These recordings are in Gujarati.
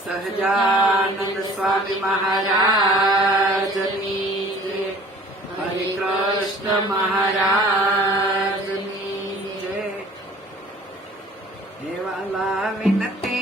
સહજાનંદ સ્વામી મહારાજની હરે કૃષ્ણ મહારાજની જય દેવાલા વિનતી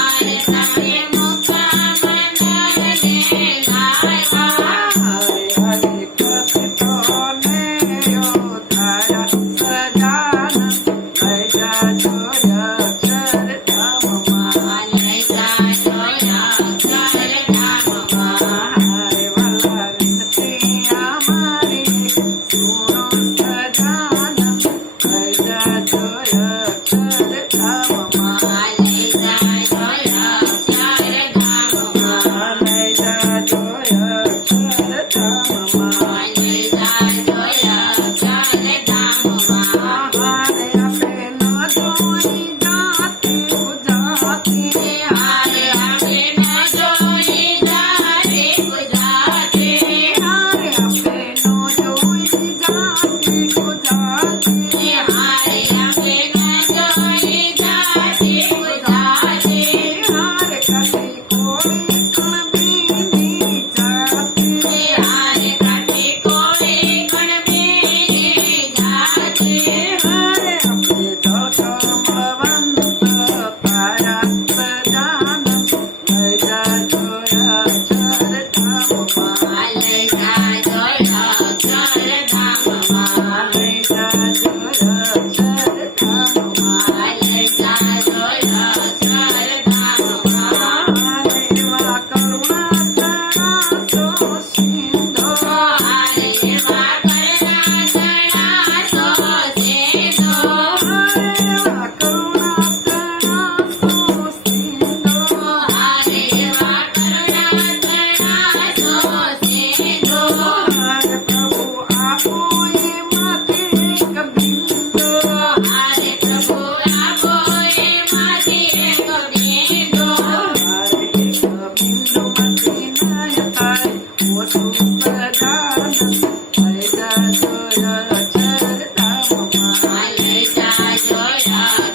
mine is.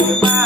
Bye.